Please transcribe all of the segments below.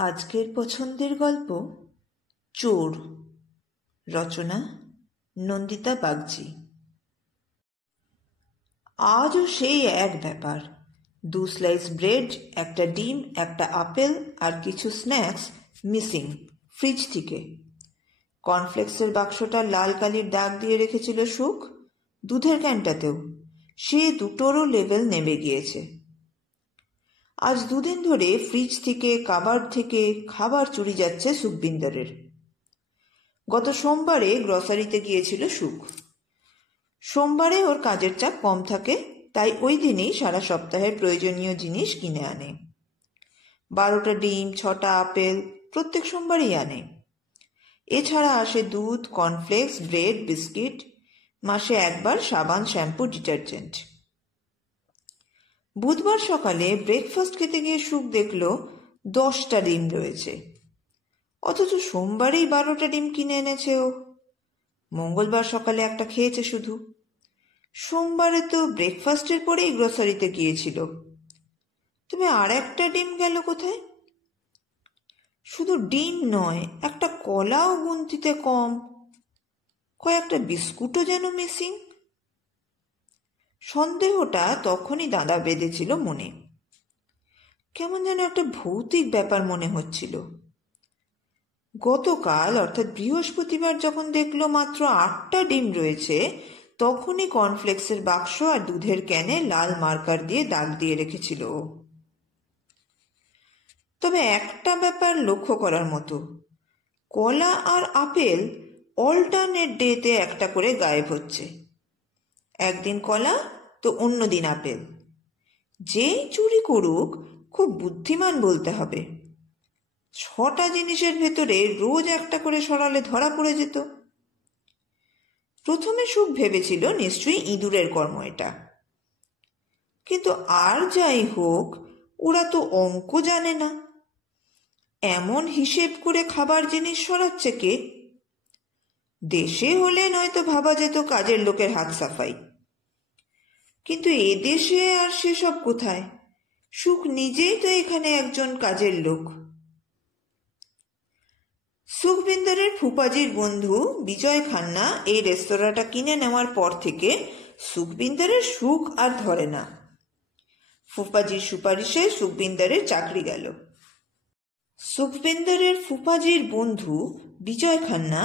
আজকের পছন্দের গল্প চোর। রচনা নন্দিতা বাগচি। আজও সেই এক ব্যাপার। 2 স্লাইস ব্রেড, একটা ডিম, একটা আপেল আর কিছু স্ন্যাক্স মিসিং ফ্রিজ থেকে। কর্নফ্লেক্সের বাক্সটা লাল কালির দাগ দিয়ে রেখেছিল সুখ। দুধের ক্যানটাতেও সে দুটোরও লেভেল নেমে গিয়েছে। আজ 2 দিন ধরে ফ্রিজ থেকে, কাবার্ড থেকে খাবার চুরি যাচ্ছে সুখবিন্দরের। গত সোমবারে গ্রসারিতে গিয়েছিল সুখ। সোমবারে ওর কাজের চাপ কম থাকে, তাই ওই দিনেই সারা সপ্তাহের প্রয়োজনীয় জিনিস কিনে আনে। 12টা ডিম, 6টা আপেল প্রত্যেক সোমবারই আনে। এছাড়া আসে দুধ, কর্নফ্লেক্স, ব্রেড, বিস্কিট, মাসে একবার সাবান, শ্যাম্পু, ডিটারজেন্ট। বুধবার সকালে ব্রেকফাস্ট খেতে গিয়ে সুখ দেখল 10টা ডিম রয়েছে, অথচ সোমবারেই 12টা ডিম কিনে এনেছে ও। মঙ্গলবার সকালে একটা খেয়েছে শুধু। সোমবারে তো ব্রেকফাস্টের পরেই গ্রসারিতে গিয়েছিল, তবে আর একটা ডিম গেল কোথায়? শুধু ডিম নয়, একটা কলাও গুনতিতে কম, কয়েকটা বিস্কুটও যেন মিসিং। সন্দেহটা তখনই দাঁড়া বেঁধেছিল মনে। কেমন যেন একটা ভৌতিক ব্যাপার মনে হচ্ছিল। গতকাল অর্থাৎ বৃহস্পতিবার যখন দেখলো মাত্র 8টা ডিম রয়েছে, তখনই কর্নফ্লেক্সের বাক্স আর দুধের ক্যানে লাল মার্কার দিয়ে দাগ দিয়ে রেখেছিল। তবে একটা ব্যাপার লক্ষ্য করার মতো, কলা আর আপেল অল্টারনেট ডেতে একটা করে গায়েব হচ্ছে। একদিন কলা তো অন্য দিন আপেল। যেই চুরি করুক খুব বুদ্ধিমান বলতে হবে। 6টা জিনিসের ভেতরে রোজ একটা করে সরালে ধরা পড়ে যেত। প্রথমে সুখ ভেবেছিল নিশ্চয়ই ইঁদুরের কর্ম এটা, কিন্তু আর যাই হোক, ওরা তো অঙ্ক জানে না। এমন হিসেব করে খাবার জিনিস সরাচ্ছে কে? দেশে হলে নয়তো ভাবা যেত কাজের লোকের হাত সাফাই, কিন্তু এদেশে আর সেসব কোথায়? সুখ নিজেই তো এখানে একজন কাজের লোক। সুখবিন্দরের ফুপাজির বন্ধু বিজয় খান্না এই রেস্তোরাঁটা কিনে নেওয়ার পর থেকে সুখবিন্দরের সুখ আর ধরে না। ফুপাজির সুপারিশে সুখবিন্দরের চাকরি গেল। সুখবিন্দরের ফুপাজির বন্ধু বিজয় খান্না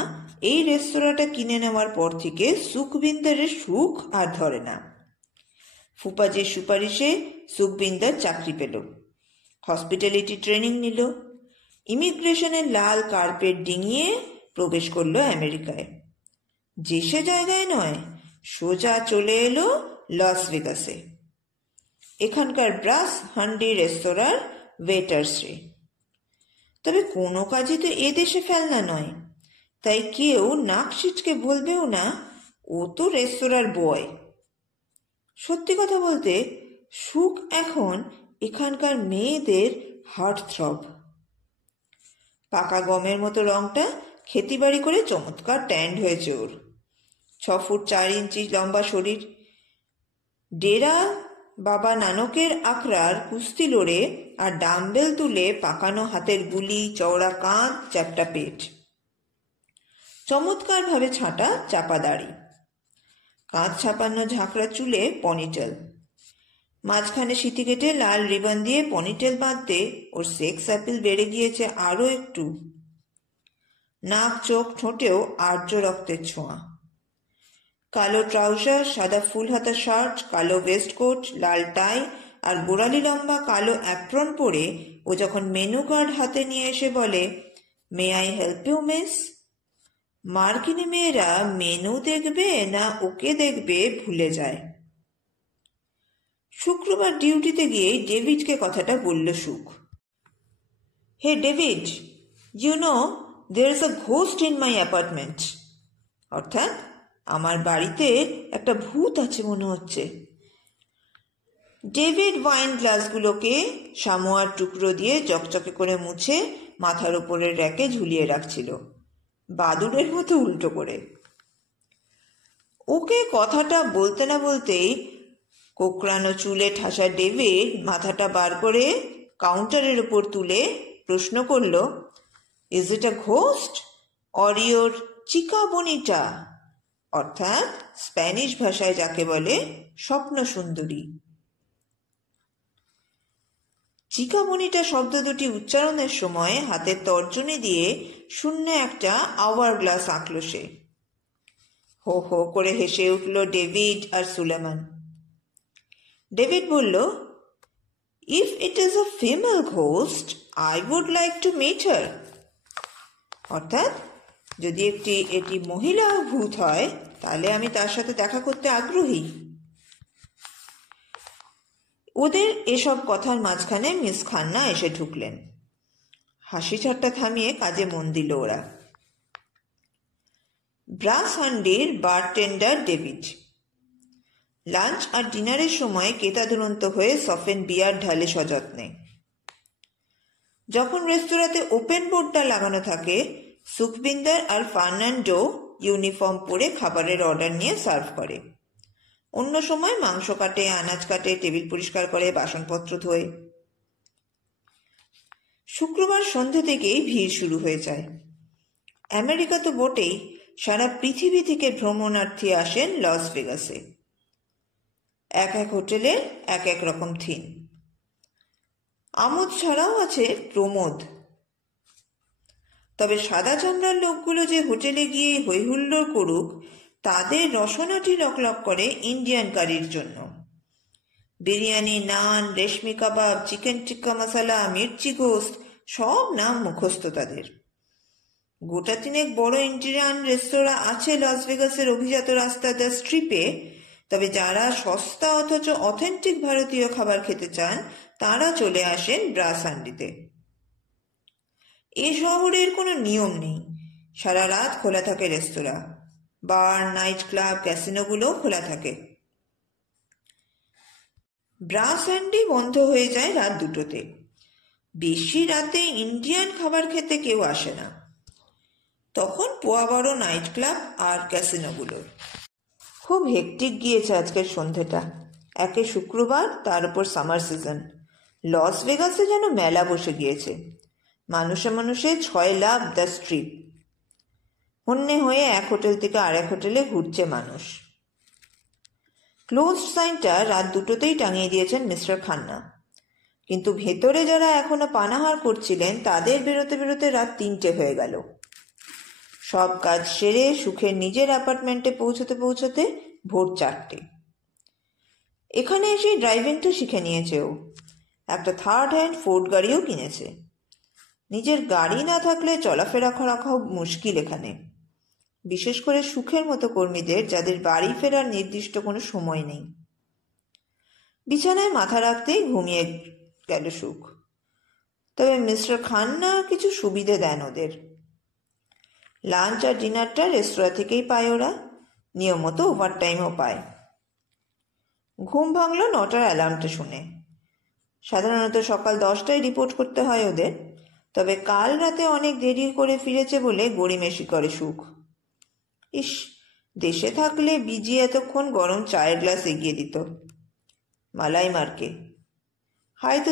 এই রেস্তোরাঁটা কিনে নেওয়ার পর থেকে সুখবিন্দরের সুখ আর ধরে না। ফুপাজির সুপারিশে সুখবিন্দর চাকরি পেল, হসপিটালিটি ট্রেনিং নিল, ইমিগ্রেশনের লাল কার্পেট ডিঙিয়ে প্রবেশ করলো আমেরিকায়। যে সে জায়গায় নয়, সোজা চলে এলো লস ভেগাসে, এখানকার ব্রাস হান্ডি রেস্তোরাঁর ওয়েটার্সে। তবে কোনো কাজে তো এদেশে ফেলনা নয়, তাই কেউ নাক সিটকে বলবেও না ও তো রেস্তোরাঁর বয়। সত্যি কথা বলতে সুখ এখন এখানকার মেয়েদের হার্ট থ্রব। পাকা গমের মতো রংটা খেতিবাড়ি করে চমৎকার ট্যান্ড হয়েছে ওর। 6 ফুট 4 ইঞ্চি লম্বা শরীর, ডেরা বাবা নানকের আখড়ার কুস্তি লড়ে আর ডাম্বেল তুলে পাকানো হাতের গুলি, চওড়া কাঁধ, চ্যাপ্টা পেট, চমৎকার ভাবে ছাঁটা চাপা দাড়ি, কাঁধ ছাপান্ন ঝাঁকড়া চুলে পনিটেল, মাঝখানে সিঁথি কেটে লাল রিবন দিয়ে পনিটেল বাঁধতে ওর সেক্স অ্যাপিল বেড়ে গিয়েছে আরো একটু। নাক, চোখ, ঠোঁটেও আর্য রক্তের ছোঁয়া। কালো ট্রাউজার, সাদা ফুল হাতা শার্ট, কালো ওয়েস্টকোট, লাল টাই আর গোড়ালি লম্বা কালো অ্যাপ্রন পরে ও যখন মেনু কার্ড হাতে নিয়ে এসে বলে, may I help you miss? মার্কিনী মেয়েরা মেনু দেখবে না ওকে দেখবে ভুলে যায়। শুক্রবার ডিউটিতে গিয়ে ডেভিডকে কথাটা বলল সুখ। Hey David, you know there is a ghost in my apartment. অর্থাৎ আমার বাড়িতে একটা ভূত আছে মনে হচ্ছে। ডেভিড ওয়াইন গ্লাসগুলোকে সামোয়ার টুকরো দিয়ে চকচকে করে মুছে মাথার ওপরের র্যাকে ঝুলিয়ে রাখছিল, বাদুড়ের মতো উল্টো করে। ওকে কথাটা বলতে না বলতেই কোকড়ানো চুলে ঠাসা ডেভিড মাথাটা বার করে কাউন্টারের উপর তুলে প্রশ্ন করল, is it a ghost or your চিকা বনিটা, অর্থাৎ স্প্যানিশ ভাষায় যাকে বলে স্বপ্ন সুন্দরী। চিকা বনিটা শব্দ দুটি উচ্চারণের সময় হাতের তর্জনী দিয়ে শূন্য একটা আওয়ার গ্লাস আঁকল সে। হো হো করে হেসে উঠল ডেভিড আর সুলেমান। ডেভিড বলল, if it is a female ghost I would like to meet her, অর্থাৎ যদি এটি মহিলা ভূত হয় তাহলে আমি তার সাথে দেখা করতে আগ্রহী। ওদের এসব কথার মাঝখানে মিস খান্না এসে ঢুকলেন। হাসি ঠাট্টা থামিয়ে কাজে মন দিল ওরা। ব্রাস হান্ডির বারটেন্ডার ডেভিড। লাঞ্চ আর ডিনারের সময় কেতা দুরন্ত হয়ে সফেন বিয়ার ঢালে সযত্নে। যখন রেস্তোরাঁতে ওপেন বোর্ডটা লাগানো থাকে, সুখবিন্দর আর ফার্নান্ডো ইউনিফর্ম পরে খাবারের অর্ডার নিয়ে সার্ভ করে। অন্য সময় মাংস কাটে, আনাজ কাটে, টেবিল পরিষ্কার করে, বাসনপত্র ধোয়। শুক্রবার সন্ধ্যে থেকেই ভিড় শুরু হয়ে যায়। আমেরিকা তো বটেই, সারা পৃথিবী থেকে ভ্রমণার্থী আসেন লস ভেগাসে। এক এক হোটেলের এক এক রকম থিম। আমোদ ছাড়াও আছে প্রমোদ। তবে সাদা চামড়ার লোকগুলো যে হোটেলে গিয়ে হৈহুল্লোড় করুক, তাদের রসনাটি লকলক করে ইন্ডিয়ান কারির জন্য। বিরিয়ানি, নান, রেশমি কাবাব, চিকেন টিক্কা মশালা, মির্চি গোস্ত, সব নাম মুখস্থ তাদের। গোটা তিনেক বড় ইন্ডিয়ান রেস্তোরাঁ আছে লস ভেগাসের অভিজাত রাস্তা দ্য স্ট্রিপে, তবে যারা সস্তা অথচ অথেন্টিক ভারতীয় খাবার খেতে চান তারা চলে আসেন ব্রাস হান্ডিতে। এ শহরের কোনো নিয়ম নেই, সারা রাত খোলা থাকে রেস্তোরাঁ, বার, নাইট ক্লাব, ক্যাসিনোগুলো খোলা থাকে। ব্রাস হান্ডি বন্ধ হয়ে যায় রাত 2টোতে। বেশি রাতে ইন্ডিয়ান খাবার খেতে কেউ আসে না, তখন পোয়া বড় নাইট ক্লাব আর ক্যাসিনোগুলোর। খুব হেকটিক গিয়েছে আজকের সন্ধেটা। একে শুক্রবার, তার উপর সামার সিজন। লস ভেগাসে যেন মেলা বসে গিয়েছে। মানুষে মানুষে 6 লাখ দ্য স্ট্রিপ। হন্যে হয়ে এক হোটেল থেকে আরেক হোটেলে ঘুরছে মানুষ। ক্লোজ সাইনটা রাত 2টোতেই টাঙিয়ে দিয়েছেন মিস্টার খান্না, কিন্তু ভেতরে যারা এখনো পানাহার করছিলেন তাদের বেরোতে বেরোতে রাত 3টে হয়ে গেল। সব কাজ সেরে সুখের নিজের অ্যাপার্টমেন্টে পৌঁছতে পৌঁছতে ভোর 4টে। এখানে এসে ড্রাইভিংটা শিখে নিয়েছে ও। একটা থার্ড হ্যান্ড ফোর্ড গাড়িও কিনেছে। নিজের গাড়ি না থাকলে চলাফেরা করা খুব মুশকিল এখানে, বিশেষ করে সুখের মতো কর্মীদের, যাদের বাড়ি ফেরার নির্দিষ্ট কোনো সময় নেই। বিছানায় মাথা রাখতেই ঘুমিয়ে গেল সুখ। তবে মিস্টার খান্না কিছু সুবিধে দেন ওদের। লাঞ্চ আর ডিনারটা রেস্তোরাঁ থেকেই পায় ওরা, নিয়মমতো ওভারটাইমও পায়। ঘুম ভাঙল 9টার অ্যালার্মটা শুনে। সাধারণত সকাল 10টায় রিপোর্ট করতে হয় ওদের, তবে কাল রাতে অনেক দেরি করে ফিরেছে বলে গড়িমেশি করে সুখ। ইস, দেশে থাকলে বিজি এতক্ষণ গরম চায়ের গ্লাস এগিয়ে দিত। মালাই মার্কে হাইতে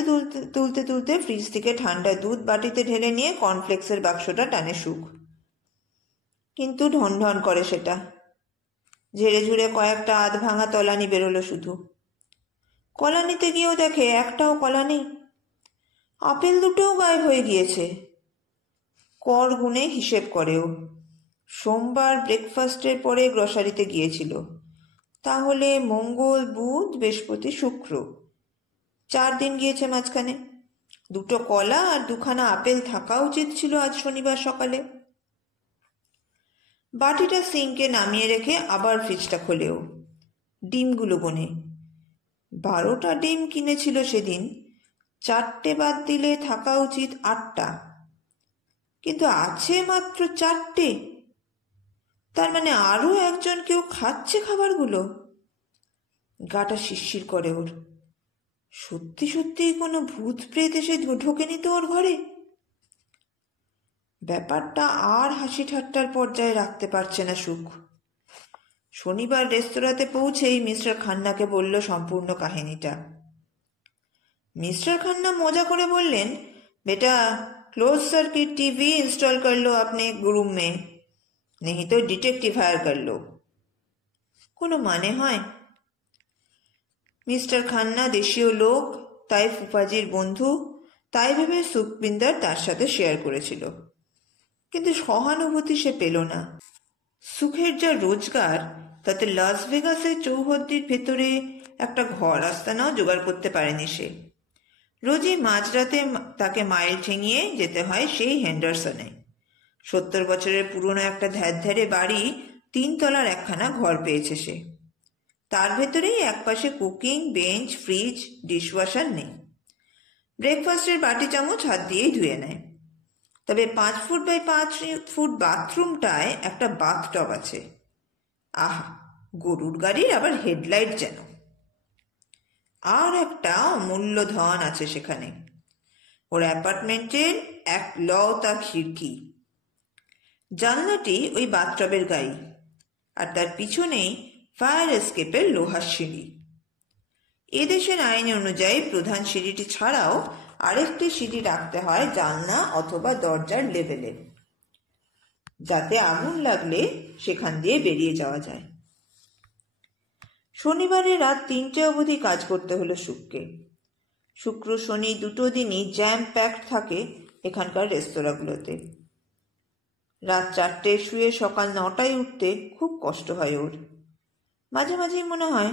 তুলতে তুলতে ফ্রিজ থেকে ঠান্ডা দুধ বাটিতে ঢেলে নিয়ে কর্নফ্লেক্সের বাক্সটা টানে সুখ। কিন্তু ঢন ঢন করে সেটা। ঝেড়ে ঝুড়ে কয়েকটা আধ ভাঙা তলানি বেরোলো শুধু। কলা নিতে গিয়েও দেখে একটাও কলা নেই। আপেল দুটোও গায়েব হয়ে গিয়েছে। কর গুনে হিসেব করেও। সোমবার ব্রেকফাস্টের পরে গ্রসারিতে গিয়েছিল, তাহলে মঙ্গল, বুধ, বৃহস্পতি, শুক্র, 4 দিন গিয়েছে মাঝখানে। 2টো কলা আর 2খানা আপেল থাকা উচিত ছিল আজ শনিবার সকালে। বাটিটা সিঙ্কে নামিয়ে রেখে আবার ফ্রিজটা খোলেও। ডিমগুলো গোনে। 12টা ডিম কিনেছিল সেদিন, 4টে বাদ দিলে থাকা উচিত 8টা, কিন্তু আছে মাত্র 4টে। তার মানে আরো একজন কেউ খাচ্ছে খাবারগুলো। গাটা শিরশির করে ওর। সত্যি সত্যিই কোনো ভূত প্রেত এসে ঢোকেনি তো ওর ঘরে? ব্যাপারটা আর হাসি ঠাট্টার পর্যায়ে রাখতে পারছে না সুখ। শনিবার রেস্তোরাঁতে পৌঁছেই মিস্টার খান্নাকে বলল সম্পূর্ণ কাহিনীটা। মিস্টার খান্না মজা করে বললেন, বেটা, क्लोज सर्किट टीवी इंस्टॉल कर लो अपने रूम में, नहीं तो डिटेक्टिव हायर कर लो। কোনো মানে হয়? মিস্টার খান্না দেশীয় লোক, তাই ফুফাজির বন্ধু, তাই ভেবে সুখবিন্দর তার সাথে শেয়ার করেছিল। কিন্তু সহানুভূতি সে পেল না। সুখের যা রোজগার, তাতে লাস ভেগাসের চৌহদ্দির ভেতরে একটা ঘর আস্তানাও জোগাড় করতে পারেনি সে। রোজই মাঝরাতে তাকে মাইল ঠেঙিয়ে যেতে হয় সেই হেন্ডারসনে। 70 বছরের পুরনো একটা ধ্যাড় বাড়ি, 3 তলার একখানা ঘর পেয়েছে সে। তার ভেতরেই একপাশে কুকিং বেঞ্চ, ফ্রিজ, ডিশওয়াশার নেই। ব্রেকফাস্টের বাটি চামচ হাত দিয়েই ধুয়ে নেয়। তবে 5 ফুট বাই 5 ফুট বাথরুমটায় একটা বাথটব আছে। আহা, গরুর গাড়ির আবার হেডলাইট যেন। আর একটা অমূল্য ধন আছে সেখানে, ওর অ্যাপার্টমেন্টের এক লতা খিড়কি। জানলাটি ওই বাথটবের গায়ে, আর তার পিছনেই ফায়ার এস্কেপের লোহার সিঁড়ি। এদেশের আইন অনুযায়ী প্রধান সিঁড়িটি ছাড়াও আরেকটি সিঁড়ি রাখতে হয় জানলা অথবা দরজার লেভেলে, যাতে আগুন লাগলে সেখান দিয়ে বেরিয়ে যাওয়া যায়। শনিবারে রাত 3টে অবধি কাজ করতে হলো সুখকে। শুক্র শনি দুটো দিনই জ্যাম প্যাকড থাকে এখানকার রেস্তোরাঁগুলোতে। রাত 4টে শুয়ে সকাল 9টায় উঠতে খুব কষ্ট হয় ওর। মাঝে মাঝেই মনে হয়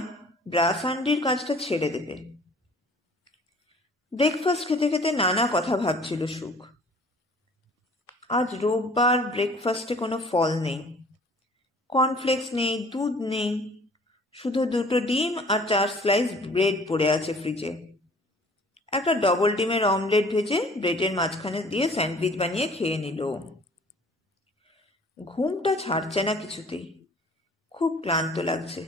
ব্রাস হান্ডির কাজটা ছেড়ে দেবে। ব্রেকফাস্ট খেতে খেতে নানা কথা ভাবছিল সুখ। আজ রোববার, ব্রেকফাস্টে কোনো ফল নেই, কর্নফ্লেক্স নেই, দুধ নেই, শুধু 2টো ডিম আর 4 স্লাইস ব্রেড পড়ে আছে ফ্রিজে। একটা ডবল ডিমের অমলেট ভেজে ব্রেডের মাঝখানে দিয়ে স্যান্ডউইচ বানিয়ে খেয়ে নিল। ঘুমটা ছাড়ছে না কিছুতেই, খুব ক্লান্ত লাগছে।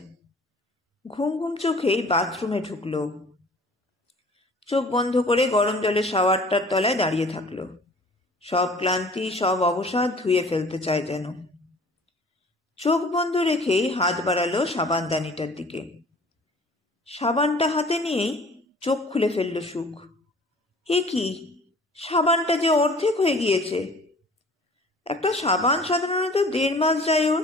ঘুম ঘুম চোখেই বাথরুমে ঢুকলো। চোখ বন্ধ করে গরম জলে শাওয়ারটার তলায় দাঁড়িয়ে থাকলো। সব ক্লান্তি, সব অবসাদ ধুয়ে ফেলতে চায় যেন। চোখ বন্ধ রেখেই হাত বাড়ালো সাবানদানিটার দিকে। সাবানটা হাতে নিয়েই চোখ খুলে ফেলল সুখ। এ কি, সাবানটা যে অর্ধেক হয়ে গিয়েছে। একটা সাবান সাধারণত 1.5 মাস যায় ওর,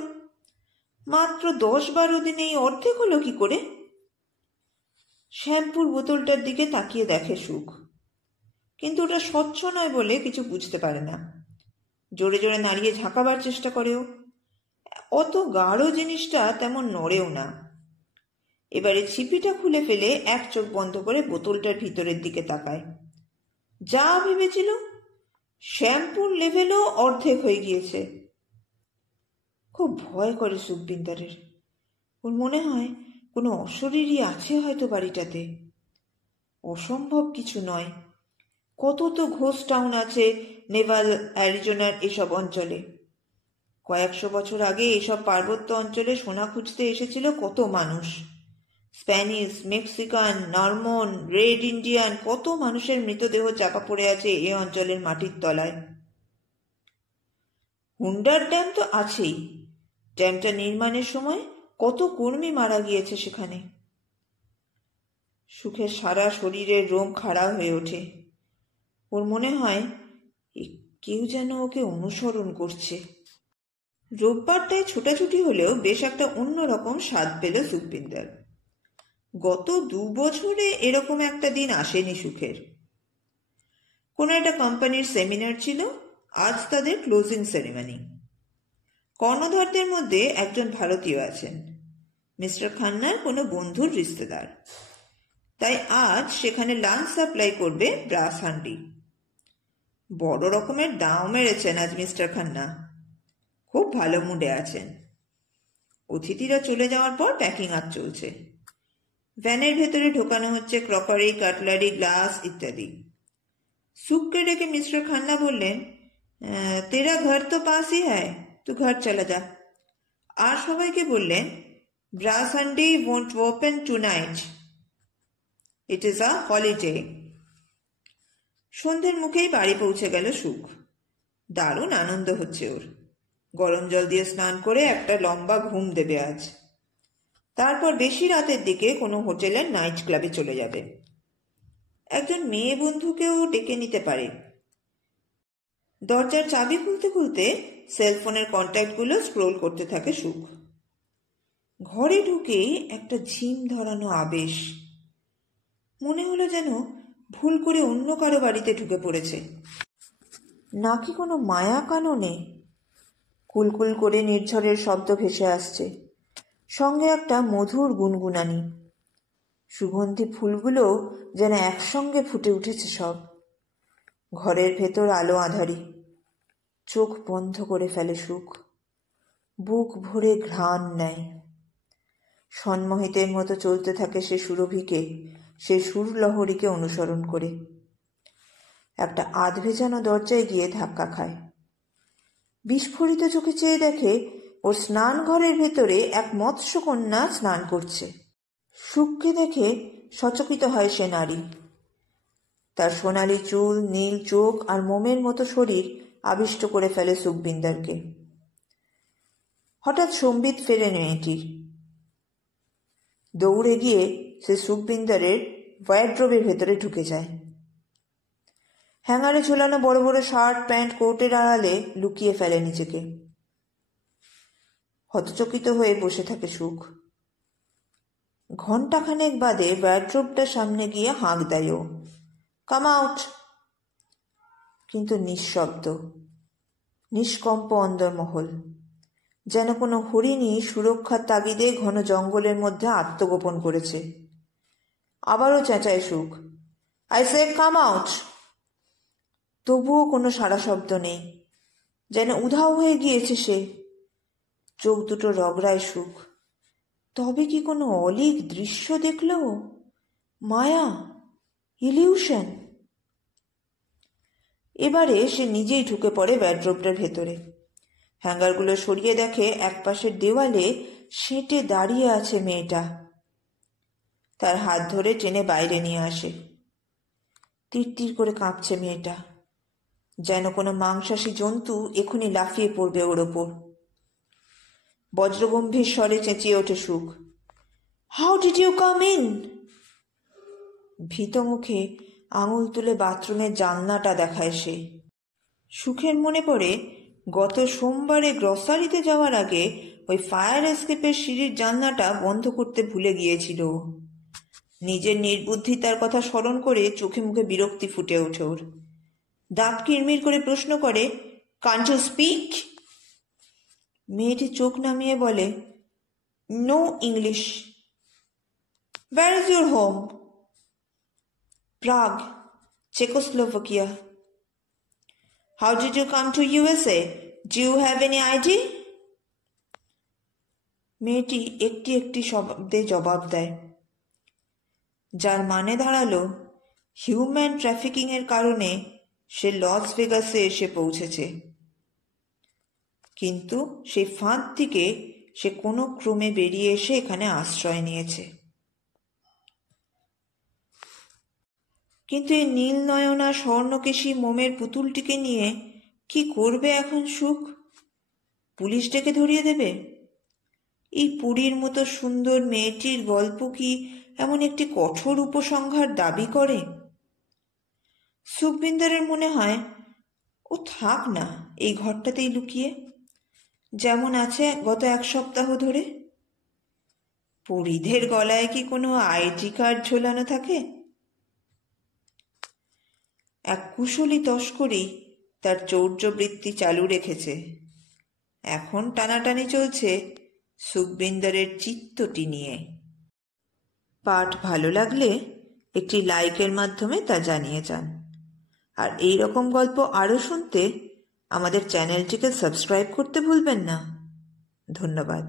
মাত্র 10-12 দিনেই অর্ধেক হলো কি করে? শ্যাম্পুর বোতলটার দিকে তাকিয়ে দেখে সুখ, কিন্তু ওটা স্বচ্ছ নয় বলে কিছু বুঝতে পারে না। জোরে জোরে নাড়িয়ে ঝাঁকাবার চেষ্টা করেও, অত গাঢ় জিনিসটা তেমন নড়েও না। এবারে ছিপিটা খুলে ফেলে এক চোখ বন্ধ করে বোতলটার ভিতরের দিকে তাকায়। যা ভেবেছিল, শ্যাম্পুর লেভেলও অর্ধেক হয়ে গিয়েছে। খুব ভয় করে সুখবিন্দারের। ওর মনে হয় কোনো অশরীরই আছে হয়তো বাড়িটাতে। অসম্ভব কিছু নয়, কত তো ঘোস্ট টাউন আছে নেভাল, অ্যারিজোনার এসব অঞ্চলে। কয়েকশো বছর আগে এসব পার্বত্য অঞ্চলে সোনা খুঁজতে এসেছিল কত মানুষ। স্প্যানিশ, মেক্সিকান, নরমন, রেড ইন্ডিয়ান, কত মানুষের মৃতদেহ চাপা পড়ে আছে এ অঞ্চলের মাটির তলায়। হুন্ডার ড্যাম তো আছেই, ড্যামটা নির্মাণের সময় কত কর্মী মারা গিয়েছে সেখানে। সুখের সারা শরীরের রোম খাড়া হয়ে ওঠে। ওর মনে হয় কেউ যেন ওকে অনুসরণ করছে। রোববারটায় ছোটাছুটি হলেও বেশ একটা অন্যরকম স্বাদ পেল সুখবিন্দার। গত 2 বছরে এরকম একটা দিন আসেনি সুখের। কোনো একটা কোম্পানির সেমিনার ছিল, আজ তাদের ক্লোজিং সেরিমনি। কর্ণধারদের মধ্যে একজন ভারতীয় আছেন, মিস্টার খান্নার কোনো বন্ধুর রিশতেদার। তাই আজ সেখানে লাঞ্চ সাপ্লাই করবে ব্রাস হান্ডি। বড় রকমের দাও মেরেছেন আজ মিস্টার খান্না, খুব ভালো মুডে আছেন। অতিথিরা চলে যাওয়ার পর প্যাকিং আপ চলছে। ভ্যানের ভেতরে ঢোকানো হচ্ছে ক্রকারি, কাটলারি, গ্লাস ইত্যাদি। সুখকে ডেকে মিস্টার খান্না বললেন, তেরা ঘর তো পাস হি হ্যায়, তু ঘর চলা যা। আর সবাইকে বললেন, brass handi won't open tonight, it is a holiday। সন্ধ্যের মুখেই বাড়ি পৌঁছে গেল সুখ। দারুণ আনন্দ হচ্ছে ওর। গরম জল দিয়ে স্নান করে একটা লম্বা ঘুম দেবে আজ। তারপর বেশি রাতের দিকে কোনো হোটেলের নাইট ক্লাবে চলে যাবে। একজন মেয়ে বন্ধুকেও ডেকে নিতে পারে। দরজার চাবি খুলতে খুলতে সেলফোনের কন্ট্যাক্টগুলো স্ক্রোল করতে থাকে সুখ। ঘরে ঢুকেই একটা ঝিম ধরানো আবেশ। মনে হলো যেন ভুল করে অন্য কারো বাড়িতে ঢুকে পড়েছে, নাকি কোনো মায়া কাননে। কুলকুল করে নির্ঝরের শব্দ ভেসে আসছে, সঙ্গে একটা মধুর গুনগুনানি। সুগন্ধি ফুলগুলো যেন একসঙ্গে ফুটে উঠেছে সব। ঘরের ভেতর আলো আঁধারি। চোখ বন্ধ করে ফেলে সুখ। বুক ভরে ঘ্রাণ নেয়। সন্মোহিতের মতো চলতে থাকে সে সুরভিকে, সে সুরলহরীকে অনুসরণ করে। একটা আধভেজানো দরজায় গিয়ে ধাক্কা খায়। বিস্ফোরিত চোখে চেয়ে দেখে ওর স্নান ঘরের ভেতরে এক মৎস্যকন্যা স্নান করছে। সুখকে দেখে সচকিত হয় সে নারী। তার সোনালি চুল, নীল চোখ আর মোমের মতো শরীর আবিষ্ট করে ফেলে সুখবিন্দারকে। হঠাৎ সম্বিত ফেরে মেয়েটির। দৌড়ে গিয়ে সে সুখবিন্দারের ওয়ার্ড্রোবের ভেতরে ঢুকে যায়। হ্যাঙ্গারে ঝোলানো বড় বড় শার্ট, প্যান্ট, কোটের আড়ালে লুকিয়ে ফেলে নিজেকে। হতচকিত হয়ে বসে থাকে সুখ। ঘণ্টাখানেক বাদে ওয়ার্ড্রোবটার সামনে গিয়ে হাঁক দেয় ও, কাম আউট। কিন্তু নিঃশব্দ, নিষ্কম্প অন্দরমহল, যেন কোনো হরিণী সুরক্ষার তাগিদে ঘন জঙ্গলের মধ্যে আত্মগোপন করেছে। আবারও চেঁচায় সুখ, আই সে কাম আউট। তবুও কোনো সাড়া শব্দ নেই, যেন উধাও হয়ে গিয়েছে সে। চোখ দুটো রগড়ায় সুখ। তবে কি কোনো অলীক দৃশ্য দেখল? মায়া? ইলিউশন? এবারে সে নিজেই ঢুকে পড়ে ওয়ার্ড্রোবটার ভেতরে। হ্যাঙ্গারগুলো সরিয়ে দেখে একপাশের দেওয়ালে সেঁটে দাঁড়িয়ে আছে মেয়েটা। তার হাত ধরে টেনে বাইরে নিয়ে আসে। তীর করে কাঁপছে মেয়েটা, যেন কোনো মাংসাশী জন্তু এখনই লাফিয়ে পড়বে ওর ওপর। বজ্রগম্ভীর স্বরে চেঁচিয়ে ওঠে Sukh, how did you come in? ভীত মুখে আঙুল তুলে বাথরুমের জানলাটা দেখায় সে। সুখের মনে পড়ে গত সোমবারে গ্রসারিতে যাওয়ার আগে ওই ফায়ার এসকেপের সিঁড়ির জানলাটা বন্ধ করতে ভুলে গিয়েছিল। নিজের নির্বুদ্ধিতার কথা স্মরণ করে চোখে মুখে বিরক্তি ফুটে ওঠে ওর। দাঁত কিরমির করে প্রশ্ন করে, কান্ট ইউ স্পিক? মেয়েটি চোখ নামিয়ে বলে, no English. Where is your home? Prague, Czechoslovakia. How did you come to USA? Do you have any ID? মেয়েটি একটি একটি শব্দে জবাব দেয়, যার মানে দাঁড়ালো হিউম্যান ট্রাফিকিংয়ের কারণে সে লস ভেগাসে এসে পৌঁছেছে। কিন্তু সেই ফাঁদ থেকে সে কোনো ক্রমে বেরিয়ে এসে এখানে আশ্রয় নিয়েছে। কিন্তু এই নীল নয়না স্বর্ণকেশী মোমের পুতুলটিকে নিয়ে কি করবে এখন সুখ? পুলিশ ডেকে ধরিয়ে দেবে? এই পুরীর মতো সুন্দর মেয়েটির গল্প কি এমন একটি কঠোর উপসংহার দাবি করে? সুখবিন্দারের মনে হয় ও থাক না এই ঘরটাতেই লুকিয়ে, যেমন আছে গত এক সপ্তাহ ধরে। পরিধের গলায় কি কোনো আইডি কার্ড ঝোলানো থাকে? এক কুশলী তস্করই তার চৌর্যবৃত্তি চালু রেখেছে। এখন টানাটানি চলছে সুখবিন্দারের চিত্তটি নিয়ে। পাঠ ভালো লাগলে একটি লাইকের মাধ্যমে তা জানিয়ে যান। আর এই রকম গল্প আরও শুনতে আমাদের চ্যানেলটিকে সাবস্ক্রাইব করতে ভুলবেন না। ধন্যবাদ।